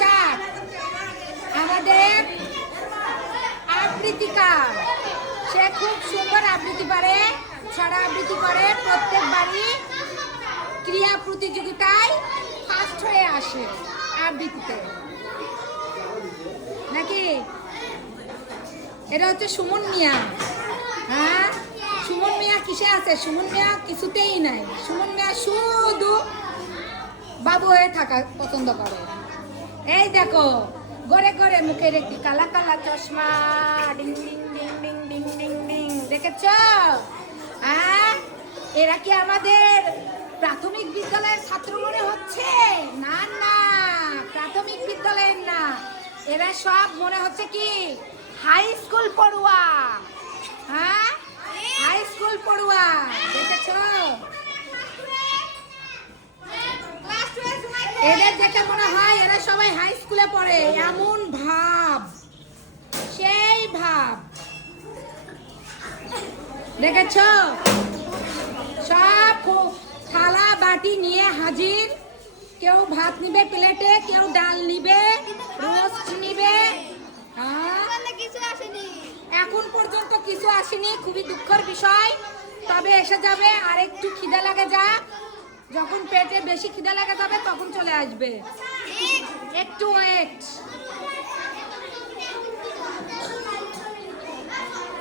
পোশাক আমাদের আবৃত্তিকার, সে খুব সুন্দর আবৃত্তি পারে, ছড়া আবৃত্তি করে, প্রত্যেকবারই ক্রিয়া প্রতিযোগিতায় ফার্স্ট হয়ে আসে আবৃত্তিতে, নাকি? এটা হচ্ছে সুমন মিয়া। হ্যাঁ, সুমন মিয়া কিসে আছে? সুমন মিয়া কিছুতেই নাই। সুমন মিয়া শুধু বাবু হয়ে থাকা পছন্দ করে। এই দেখো, গড়ে গড়ে মুখের একটি কালা কালা চশমা, ding ding ding ding ding ding ding, দেখেছ? এরা কি আমাদের প্রাথমিক বিদ্যালয়ের ছাত্র মনে হচ্ছে? না না, প্রাথমিক বিদ্যালয়ের না, এরা সব মনে হচ্ছে কি হাই স্কুল পড়ুয়া। হ্যাঁ, হাই স্কুল পড়ুয়া, দেখেছ? এদের দেখে মনে হয় এরা সবাই হাই স্কুলে পড়ে, এমন ভাব, সেই ভাব, দেখেছ? সব থালা বাটি নিয়ে হাজির, কেউ ভাত নিবে প্লেটে, কেউ ডাল নিবে, রোস্ট নিবে। এখন পর্যন্ত কিছু আসেনি, খুবই দুঃখের বিষয়। তবে এসে যাবে, আর একটু খিদে লাগে যাক, যখন পেটে বেশি খিদে লাগে যাবে তখন চলে আসবে, একটু ওয়েট।